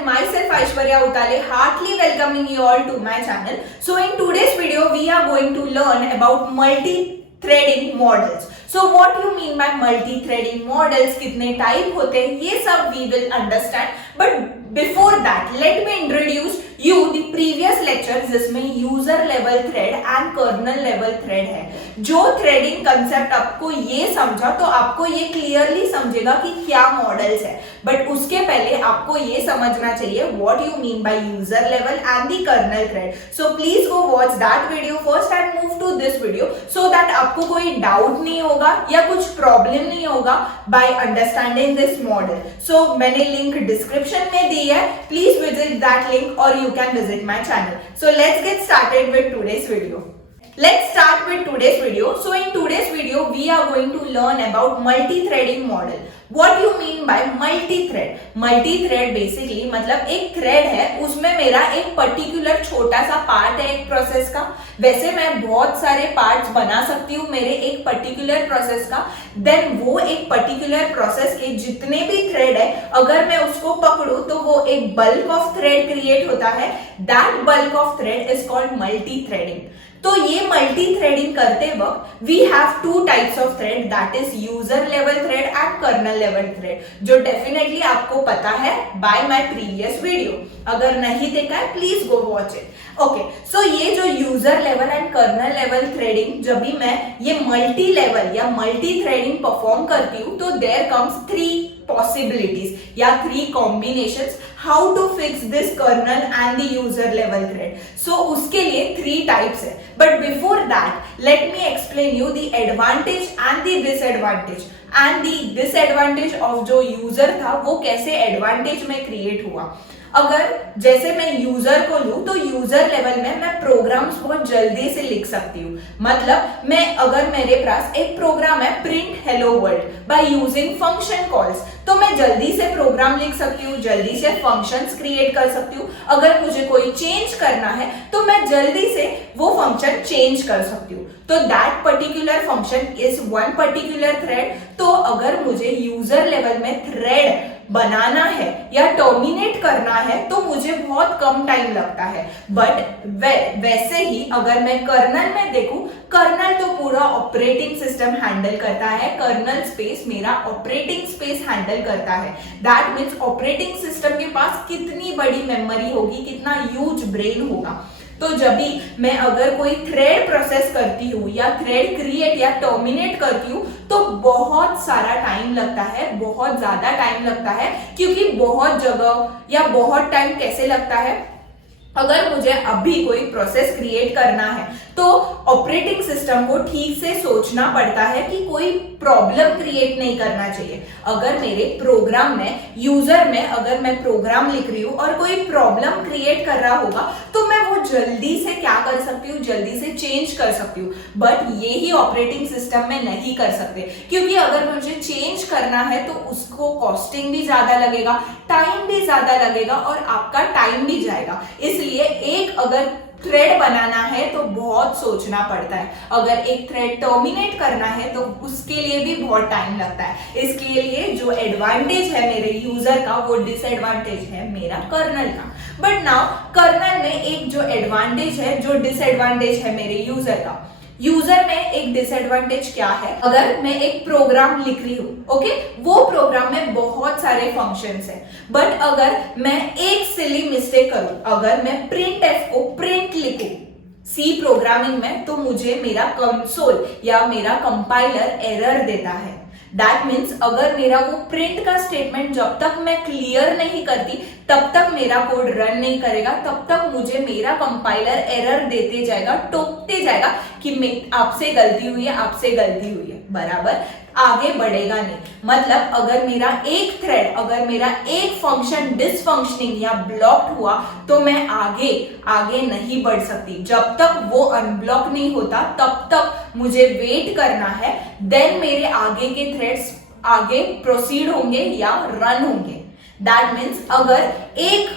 channel. Myself Aishwarya Utale, heartily welcoming you all to my channel. So in today's video, we are going to learn about multi-threading models. So what you mean by multi-threading models, कितने type होते हैं, ये सब we will understand. But before that, let me introduce you the previous lecture जिसमें user level thread and kernel level thread है. जो threading concept आपको ये समझा तो आपको ये clearly समझेगा कि क्या models है. But उसके पहले आपको ये समझना चाहिए what you mean by user level and the kernel thread. So please go watch that video first and move to this video so that आपको कोई doubt नहीं होगा या कुछ प्रॉब्लम नहीं होगा by understanding this model. So मैंने link description में दी है, प्लीज विजिट दैट लिंक और you can visit my channel. So let's get started with today's video. Let's start with today's video. So in today's video, we are going to learn about multi-threading model. What you mean by multi-thread? Multi-thread basically मतलब एक thread है, उसमें मेरा एक particular छोटा सा part है एक process का. वैसे मैं बहुत सारे parts बना सकती हूँ मेरे एक particular process का. Then वो एक particular process के जितने भी thread है, अगर मैं उसको पकड़ूँ तो वो एक bulk of thread create होता है. That bulk of thread is called multi-threading. तो ये मल्टी थ्रेडिंग करते वक्त we have two types of thread, that is user level thread and kernel level thread, जो डेफिनेटली आपको पता है बाय माय प्रीवियस वीडियो. अगर नहीं देखा है please go watch it. Okay, so ये जो user level and kernel level threading जब भी मैं ये मल्टी लेवल या मल्टी थ्रेडिंग परफॉर्म करती हूँ तो देयर कम्स थ्री possibilities या three combinations how to fix this kernel and the user level thread. So उसके लिए three types है. But before that, let me explain you the advantage and the disadvantage. And the disadvantage of जो user था वो कैसे advantage में create हुआ. अगर जैसे मैं यूजर को लूं तो यूजर लेवल में मैं प्रोग्राम्स बहुत जल्दी से लिख सकती हूँ. मतलब मैं अगर मेरे पास एक प्रोग्राम है print hello world by using function calls, तो मैं जल्दी से प्रोग्राम लिख सकती हूँ, जल्दी से फंक्शंस क्रिएट कर सकती हूँ. अगर मुझे कोई चेंज करना है तो मैं जल्दी से वो फंक्शन चेंज कर सकती हूँ. तो that particular function is one particular thread. तो अगर मुझे यूजर लेवल में थ्रेड बनाना है या टर्मिनेट करना है तो मुझे बहुत कम टाइम लगता है. बट वैसे ही अगर मैं कर्नल में देखूं, कर्नल तो पूरा ऑपरेटिंग सिस्टम हैंडल करता है. कर्नल स्पेस मेरा ऑपरेटिंग स्पेस हैंडल करता है. दैट मीन्स ऑपरेटिंग सिस्टम के पास कितनी बड़ी मेमोरी होगी, कितना ह्यूज ब्रेन होगा. तो जब भी मैं अगर कोई थ्रेड प्रोसेस करती हूँ या थ्रेड क्रिएट या टर्मिनेट करती हूँ तो बहुत सारा टाइम लगता है, बहुत ज्यादा टाइम लगता है. क्योंकि बहुत जगह या बहुत टाइम कैसे लगता है, अगर मुझे अभी कोई प्रोसेस क्रिएट करना है तो ऑपरेटिंग सिस्टम को ठीक से सोचना पड़ता है कि कोई प्रॉब्लम क्रिएट नहीं करना चाहिए. अगर मेरे प्रोग्राम में यूजर में अगर मैं प्रोग्राम लिख रही हूँ और कोई प्रॉब्लम क्रिएट कर रहा होगा तो मैं वो जल्दी से क्या कर सकती हूँ, जल्दी से चेंज कर सकती हूँ. बट ये ही ऑपरेटिंग सिस्टम में नहीं कर सकते, क्योंकि अगर मुझे चेंज करना है तो उसको कॉस्टिंग भी ज्यादा लगेगा, टाइम भी ज्यादा लगेगा और आपका टाइम भी जाएगा. इसलिए एक अगर थ्रेड बनाना है तो बहुत सोचना पड़ता है. अगर एक थ्रेड टर्मिनेट करना है तो उसके लिए भी बहुत टाइम लगता है. इसके लिए जो एडवांटेज है मेरे यूजर का वो डिसएडवांटेज है मेरा कर्नल का. बट नाउ कर्नल में एक जो एडवांटेज है, जो डिसएडवांटेज है मेरे यूजर का. यूजर में एक डिसएडवांटेज क्या है, अगर मैं एक प्रोग्राम लिख रही हूँ, ओके, वो प्रोग्राम में बहुत सारे फंक्शंस हैं. बट अगर मैं एक सिली मिस्टेक करूं, अगर मैं प्रिंट एफ को प्रिंट लिखूं सी प्रोग्रामिंग में, तो मुझे मेरा कंसोल या मेरा कंपाइलर एरर देता है. दैट मीन्स अगर मेरा वो प्रिंट का स्टेटमेंट जब तक मैं क्लियर नहीं करती तब तक मेरा कोड रन नहीं करेगा, तब तक मुझे मेरा कंपाइलर एरर देते जाएगा, टोकते जाएगा कि आपसे गलती हुई है, आपसे गलती हुई है, बराबर आगे बढ़ेगा नहीं. मतलब अगर मेरा एक थ्रेड, अगर मेरा एक फंक्शन डिसफंक्शनिंग या ब्लॉक्ड हुआ तो मैं आगे नहीं बढ़ सकती. जब तक वो अनब्लॉक नहीं होता तब तक मुझे वेट करना है. देन मेरे आगे के थ्रेड्स आगे प्रोसीड होंगे या रन होंगे. दैट मीन्स अगर एक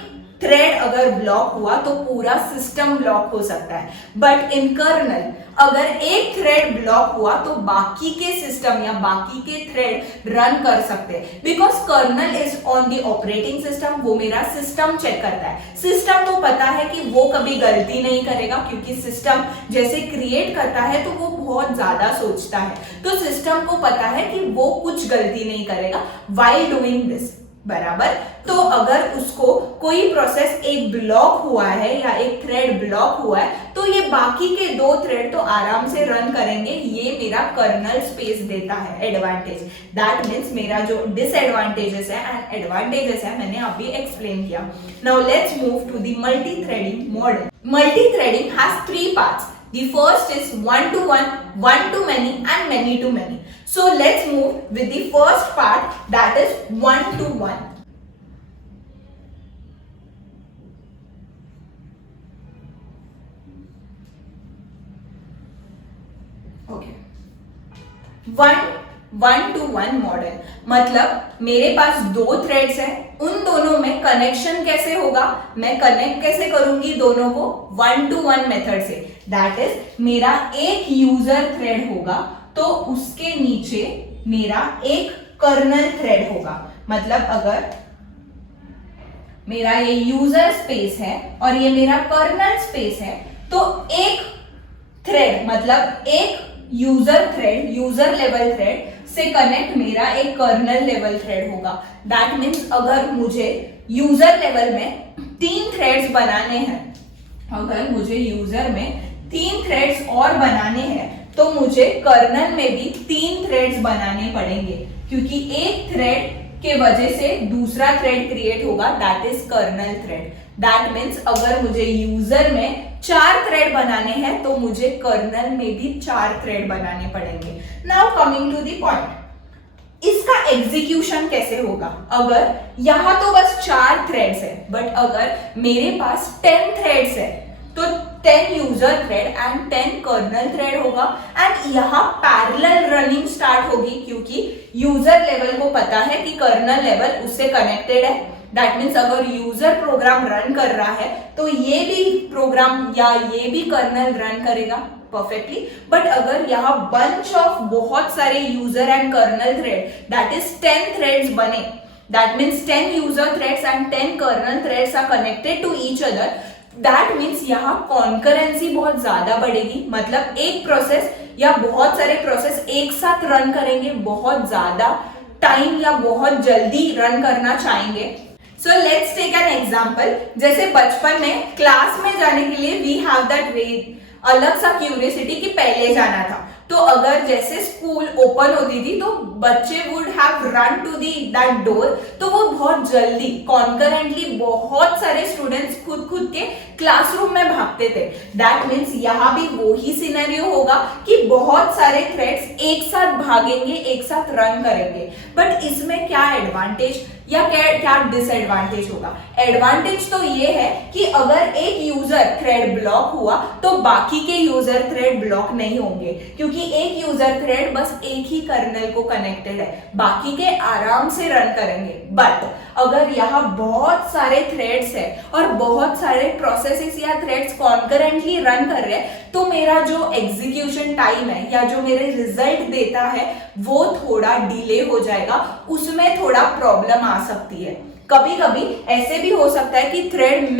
थ्रेड अगर ब्लॉक हुआ तो पूरा सिस्टम ब्लॉक हो सकता है, बट इन कर्नल अगर एक थ्रेड ब्लॉक हुआ तो बाकी के सिस्टम या बाकी के थ्रेड रन कर सकते हैं, because kernel is on the operating system. वो मेरा सिस्टम चेक करता है। सिस्टम को पता है कि वो कभी गलती नहीं करेगा, क्योंकि सिस्टम जैसे क्रिएट करता है तो वो बहुत ज्यादा सोचता है, तो सिस्टम को पता है कि वो कुछ गलती नहीं करेगा व्हाइल डूइंग दिस, बराबर। तो अगर उसको कोई प्रोसेस एक ब्लॉक हुआ है या एक थ्रेड ब्लॉक हुआ है तो ये बाकी के दो थ्रेड तो आराम से रन करेंगे। ये मेरा कर्नल स्पेस देता है एडवांटेज। दैट मीन्स मेरा जो डिसएडवांटेजेस है एंड एडवांटेजेस है मैंने अभी एक्सप्लेन किया। Now let's move to the multi threading model. Multi threading has 3 parts. The first is one-to-one, one-to-many and many-to-many. So let's move with the first part, that is one-to-one. Okay. one-to-one model मतलब मेरे पास 2 threads हैं, उन दोनों में connection कैसे होगा, मैं connect कैसे करूंगी दोनों को 1-to-1 मेथड से। दैट इज मेरा एक यूजर थ्रेड होगा तो उसके नीचे मेरा एक कर्नल थ्रेड होगा। मतलब अगर मेरा ये यूजर स्पेस है और ये मेरा कर्नल स्पेस है तो एक थ्रेड मतलब एक user thread, user level thread से कनेक्ट मेरा एक कर्नल लेवल थ्रेड होगा। दैट मीन्स अगर मुझे यूजर लेवल में 3 थ्रेड्स बनाने हैं, अगर मुझे यूजर में 3 थ्रेड्स और बनाने हैं तो मुझे कर्नल में भी 3 थ्रेड्स बनाने पड़ेंगे, क्योंकि एक थ्रेड के वजह से दूसरा थ्रेड क्रिएट होगा, that is kernel thread. That means अगर मुझे यूजर में 4 थ्रेड बनाने हैं तो मुझे कर्नल में भी 4 थ्रेड बनाने पड़ेंगे। Now coming to the point, इसका एग्जीक्यूशन कैसे होगा। अगर यहां तो बस 4 थ्रेड्स है, बट अगर मेरे पास 10 थ्रेड्स है तो 10 user thread and 10 kernel thread होगा एंड यहाँ पैरेलल रनिंग स्टार्ट होगी, क्योंकि यूजर लेवल को पता है कि कर्नल लेवल उससे कनेक्टेड है। दैट मीन्स अगर यूजर प्रोग्राम रन कर रहा है तो ये भी प्रोग्राम या ये भी कर्नल रन करेगा परफेक्टली। बट अगर यहाँ बंच ऑफ बहुत सारे user and kernel thread, that is 10 threads बने, that means 10 user threads and 10 kernel threads are connected to each other. That means यहाँ कॉन्करेंसी बहुत ज्यादा बढ़ेगी, मतलब एक प्रोसेस या बहुत सारे प्रोसेस एक साथ रन करेंगे, बहुत ज्यादा टाइम या बहुत जल्दी रन करना चाहेंगे। So let's take an example. जैसे बचपन में क्लास में जाने के लिए वी हैव दैट वे अलग सा क्यूरियोसिटी कि पहले जाना था, तो अगर जैसे स्कूल ओपन होती थी तो बच्चे would have run to that door, तो वो बहुत जल्दी कॉन्करेंटली बहुत सारे स्टूडेंट्स खुद के क्लासरूम में भागते थे। दैट मीन्स यहाँ भी वही सिनेरियो होगा कि बहुत सारे थ्रेड्स एक साथ भागेंगे, एक साथ रन करेंगे। बट इसमें क्या एडवांटेज या क्या डिसएडवांटेज होगा। एडवांटेज तो ये है कि अगर एक यूजर थ्रेड ब्लॉक हुआ तो बाकी के यूजर थ्रेड ब्लॉक नहीं होंगे, क्योंकि एक यूजर थ्रेड बस एक ही कर्नल को कनेक्टेड है, बाकी के आराम से रन करेंगे। बट अगर यहाँ बहुत सारे थ्रेड्स है और बहुत सारे प्रोसेसेस या थ्रेड्स कॉन्करेंटली रन कर रहे हैं तो मेरा जो एग्जीक्यूशन टाइम है या जो मेरे रिजल्ट देता है वो थोड़ा डिले हो जाएगा, उसमें थोड़ा प्रॉब्लम आ सकती है। कभी कभी ऐसे भी हो सकता है कि थ्रेड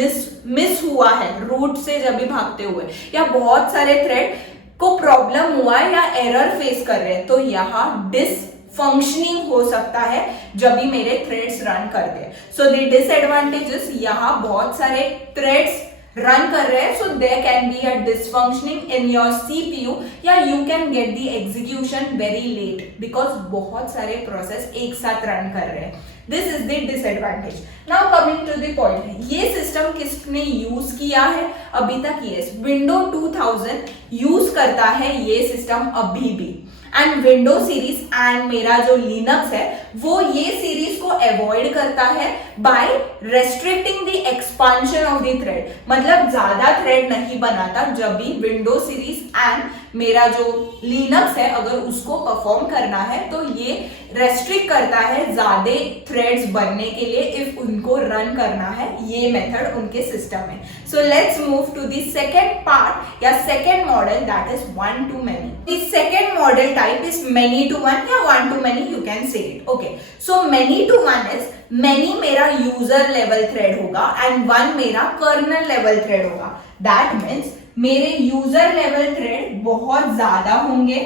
मिस हुआ है रूट से जब भी भागते हुए, या बहुत सारे थ्रेड को प्रॉब्लम हुआ है या एरर फेस कर रहे हैं, तो यहाँ डिसफंक्शनिंग हो सकता है जब भी मेरे थ्रेड्स रन करते हैं। सो द डिसएडवांटेजेस, यहाँ बहुत सारे थ्रेड्स रन कर रहे हैं, so there can be a dysfunctioning in your CPU या you can get the execution very late because बहुत सारे प्रोसेस एक साथ रन कर रहे हैं। This is the disadvantage. Now coming to the point, ये सिस्टम किसने यूज किया है अभी तक? ये विंडो 2000 यूज करता है ये सिस्टम अभी भी, एंड विंडो सीरीज एंड मेरा जो लिनक्स है वो ये सीरीज को अवॉइड करता है by restricting the expansion of the thread, मतलब ज्यादा थ्रेड नहीं बनाता जब भी विंडो सीरीज एंड मेरा जो लिनक्स है अगर उसको परफॉर्म करना है तो ये रेस्ट्रिक्ट करता है ज्यादा थ्रेड्स बनने के लिए इफ उनको रन करना है ये मेथड उनके सिस्टम में। So let's move to the second part या second model that is one to many. The second model type is many to one या one to many, you can say it. Okay, so many to one is many मेरा user level thread होगा and one मेरा kernel level thread होगा। That means मेरे user level thread बहुत ज्यादा होंगे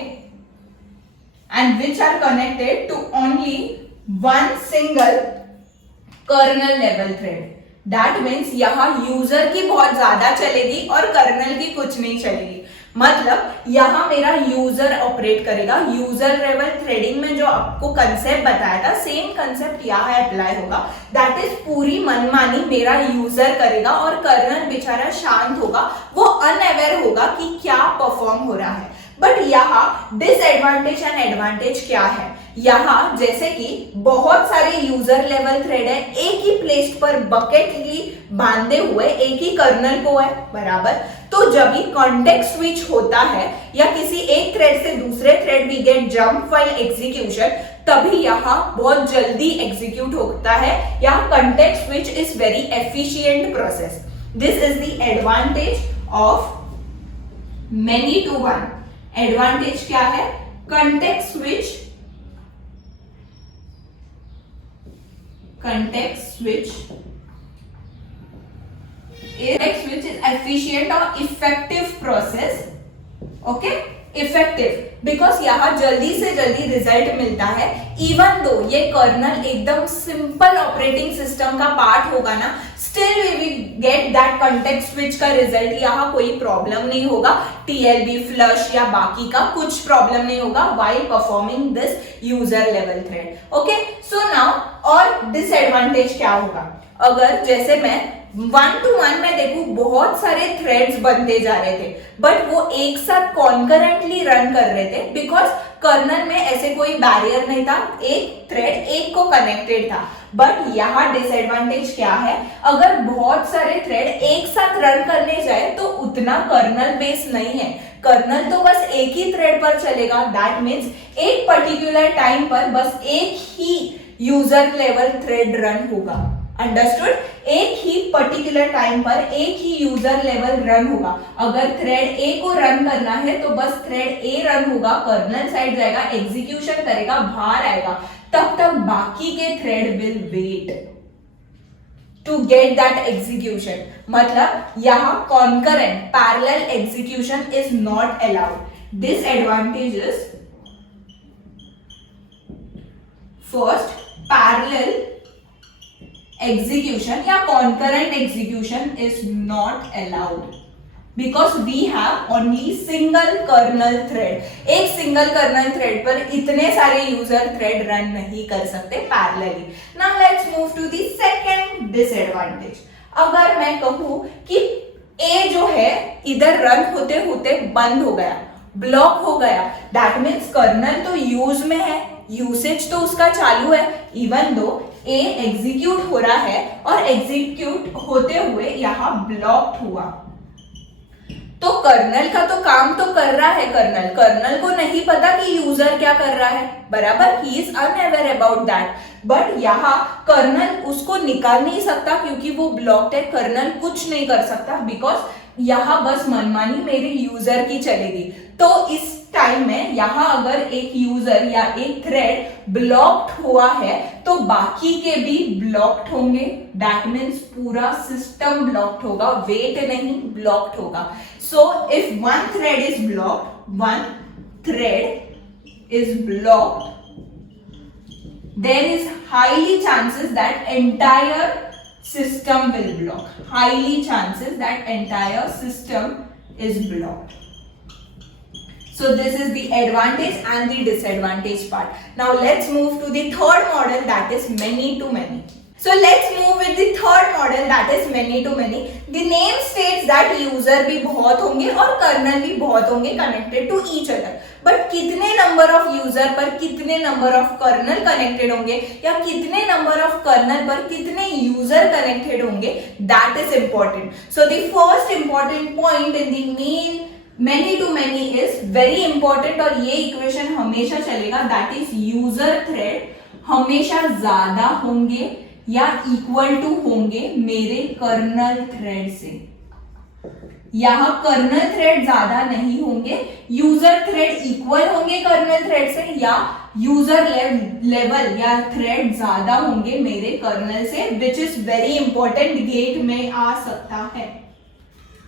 and which are connected to only one single kernel level thread. That means यहाँ user की बहुत ज्यादा चलेगी और कर्नल की कुछ नहीं चलेगी। मतलब यहाँ मेरा यूजर ऑपरेट करेगा। यूजर लेवल थ्रेडिंग में जो आपको कंसेप्ट बताया था सेम कंसेप्ट यहाँ अप्लाई होगा। दैट इज पूरी मनमानी मेरा यूजर करेगा और कर्नल बेचारा शांत होगा, वो अनअवेयर होगा कि क्या परफॉर्म हो रहा है। बट यहाँ डिसएडवांटेज एंड एडवांटेज क्या है, यहाँ जैसे कि बहुत सारे यूजर लेवल थ्रेड है एक ही प्लेस पर बकेटली बांधे हुए एक ही कर्नल को है बराबर। तो जब भी कॉन्टेक्स्ट स्विच होता है या किसी एक थ्रेड से दूसरे thread we get jump file execution, तभी यहाँ बहुत जल्दी एग्जीक्यूट होता है। यहाँ context switch is very efficient process. This is the advantage of many to one. Advantage क्या है, context switch is efficient or effective process. Okay, effective because यहाँ जल्दी से जल्दी रिजल्ट मिलता है। इवन दो ये कर्नल एकदम सिंपल ऑपरेटिंग सिस्टम का पार्ट होगा ना, still we will get that context switch का रिजल्ट। यहाँ कोई प्रॉब्लम नहीं होगा, टीएलबी फ्लश या बाकी का कुछ प्रॉब्लम नहीं होगा while performing this user level thread. Okay, so now और डिसएडवांटेज क्या होगा, अगर जैसे मैं वन टू वन में देखूं बहुत सारे थ्रेड्स बनते जा रहे थे बट वो एक साथ कॉन्करेंटली रन कर रहे थे बिकॉज कर्नल में ऐसे कोई बैरियर नहीं था, एक थ्रेड एक को कनेक्टेड था। बट यहाँ डिसएडवांटेज क्या है, अगर बहुत सारे थ्रेड एक साथ रन करने जाए तो उतना कर्नल बेस नहीं है, कर्नल तो बस एक ही थ्रेड पर चलेगा। दैट मीन्स एक पर्टिकुलर टाइम पर बस एक ही यूजर लेवल थ्रेड रन होगा। अंडरस्टूड, एक ही पर्टिकुलर टाइम पर एक ही यूजर लेवल रन होगा। अगर थ्रेड ए को रन करना है तो बस थ्रेड ए रन होगा, कर्नल साइड जाएगा, एग्जीक्यूशन करेगा, बाहर आएगा, तब तक बाकी के thread will wait to get that execution. मतलब यहाँ concurrent parallel execution is not allowed. Disadvantage is first, parallel execution या concurrent execution is not allowed because we have only single kernel thread. एक सिंगल कर्नल थ्रेड पर इतने सारे user thread run नहीं कर सकते parallelly. Now let's move to the second disadvantage. अगर मैं कहूं कि A जो है इधर रन होते होते बंद हो गया, ब्लॉक हो गया, दैट मीन्स कर्नल तो यूज में है, यूसेज तो उसका चालू है, इवन दो ए एग्जीक्यूट हो रहा है और एग्जीक्यूट होते हुए यहाँ ब्लॉक्ड हुआ तो कर्नल का तो काम तो कर रहा है, कर्नल को नहीं पता कि यूजर क्या कर रहा है बराबर, he is unaware about that. But यहाँ कर्नल उसको निकाल नहीं सकता क्योंकि वो ब्लॉक्ड है, कर्नल कुछ नहीं कर सकता बिकॉज यहाँ बस मनमानी मेरे यूजर की चलेगी। तो इस टाइम में यहाँ अगर एक यूजर या एक थ्रेड ब्लॉक्ड हुआ है तो बाकी के भी ब्लॉक्ड होंगे। दैट मीन्स पूरा सिस्टम ब्लॉक्ड होगा, वेट नहीं ब्लॉक्ड होगा। So if one thread is blocked there is highly chances that entire system will block. Highly chances that entire system is blocked. So this is the advantage and the disadvantage part. Now let's move to the third model, that is many to many. So let's move with the third model, that is many to many. The name states that user भी बहुत होंगे और kernel भी बहुत होंगे connected to each other. But कितने number of user पर कितने number of kernel connected होंगे या कितने number of kernel पर कितने user connected होंगे, that is important. So the first important point in the main many to many is very important और ये equation हमेशा चलेगा, that is user thread हमेशा ज्यादा होंगे या इक्वल टू होंगे मेरे कर्नल थ्रेड से. यहां कर्नल थ्रेड ज्यादा नहीं होंगे, यूजर थ्रेड इक्वल होंगे कर्नल थ्रेड से, या यूजर लेवल या थ्रेड ज्यादा होंगे मेरे कर्नल से, which is very important, gate में आ सकता है.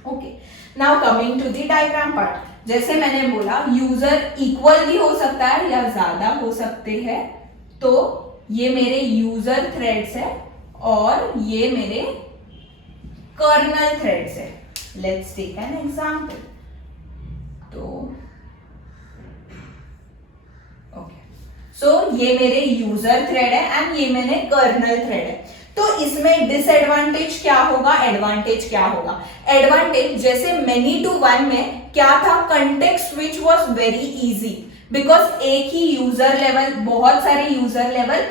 Okay, now coming to the diagram part. जैसे मैंने बोला यूजर इक्वल भी हो सकता है या ज्यादा हो सकते हैं. तो ये मेरे यूजर थ्रेड्स है और ये मेरे कर्नल थ्रेड्स है. Let's take an example. तो ओके, सो ये मेरे यूजर थ्रेड है एंड ये मेरे कर्नल थ्रेड है. तो इसमें डिसएडवांटेज क्या होगा, एडवांटेज क्या होगा. एडवांटेज जैसे मेनी टू वन में क्या था, context switch was very easy because एक ही यूजर लेवल, बहुत सारे यूजर लेवल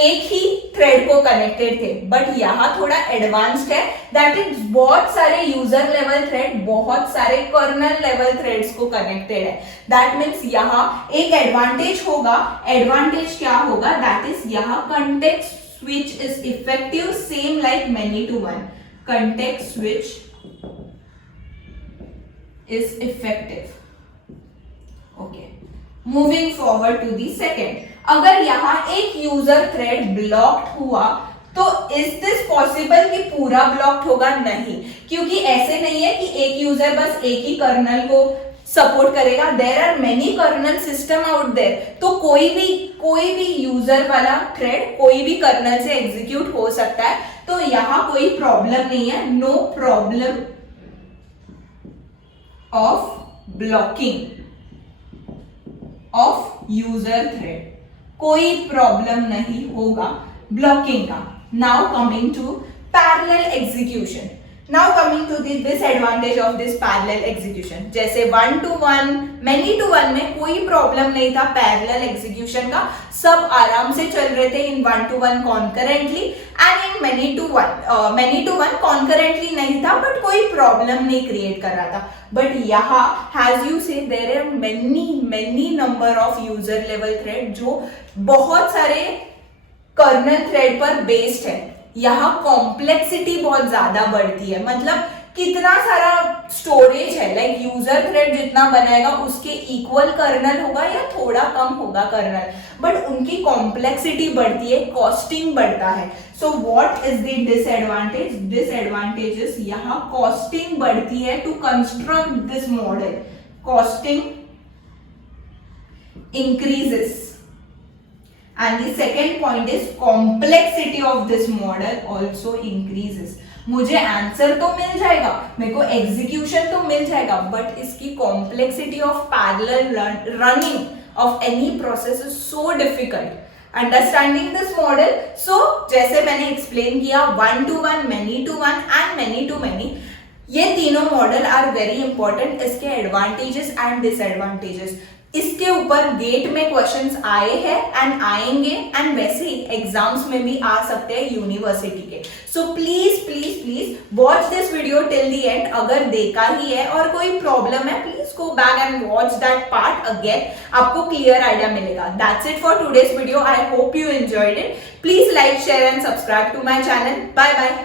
एक ही थ्रेड को कनेक्टेड थे. बट यहाँ थोड़ा एडवांस्ड है, दैट इज बहुत सारे यूजर लेवल थ्रेड बहुत सारे कर्नल लेवल थ्रेड्स को कनेक्टेड है. दैट मीन्स यहाँ एक एडवांटेज होगा. एडवांटेज क्या होगा, दैट इज यहाँ context switch is effective same like many to one. Context switch is effective. Okay, moving forward to the second. अगर यहाँ एक यूजर थ्रेड ब्लॉक्ड हुआ तो इज दिस पॉसिबल कि पूरा ब्लॉक्ड होगा, नहीं, क्योंकि ऐसे नहीं है कि एक यूजर बस एक ही कर्नल को सपोर्ट करेगा. There are many kernel system out there. तो कोई भी यूजर वाला थ्रेड कोई भी कर्नल से एग्जीक्यूट हो सकता है. तो यहाँ कोई प्रॉब्लम नहीं है, no problem of blocking of user thread. कोई प्रॉब्लम नहीं होगा ब्लॉकिंग का. Now coming to parallel execution. Now coming to the disadvantage of this parallel execution. जैसे one to one, many to one में कोई प्रॉब्लम नहीं था पैरेलल एग्जीक्यूशन का, सब आराम से चल रहे थे in one to one concurrently. And in many to one concurrently नहीं था बट कोई प्रॉब्लम नहीं क्रिएट कर रहा था. बट यहाँ as you see there are many number of user level thread जो बहुत सारे कर्नल थ्रेड पर बेस्ड है. यहाँ कॉम्प्लेक्सिटी बहुत ज्यादा बढ़ती है, मतलब कितना सारा स्टोरेज है, लाइक यूजर थ्रेड जितना बनाएगा उसके इक्वल कर्नल होगा या थोड़ा कम होगा कर्नल, बट उनकी कॉम्प्लेक्सिटी बढ़ती है, कॉस्टिंग बढ़ता है. So what is the disadvantage? Disadvantage is यहाँ कॉस्टिंग बढ़ती है to construct this model. Costing increases. And the second point is complexity of this model also increases. मुझे आंसर तो मिल जाएगा, मेरे को एग्जीक्यूशन तो मिल जाएगा, बट इसकी complexity of parallel running of any process is so difficult understanding this model. So जैसे मैंने एक्सप्लेन किया, one to one, many to one and many to many, ये तीनों मॉडल आर वेरी इंपॉर्टेंट. इसके advantages and disadvantages, इसके ऊपर gate में questions आए हैं एंड आएंगे एंड वैसे ही एग्जाम्स में भी आ सकते हैं यूनिवर्सिटी के. So please please please watch this video till the end. अगर देखा ही है और कोई प्रॉब्लम है, please go back and watch that part again, आपको क्लियर आइडिया मिलेगा. That's it for today's video. I hope you enjoyed it. Please like, share and subscribe to my channel. Bye bye.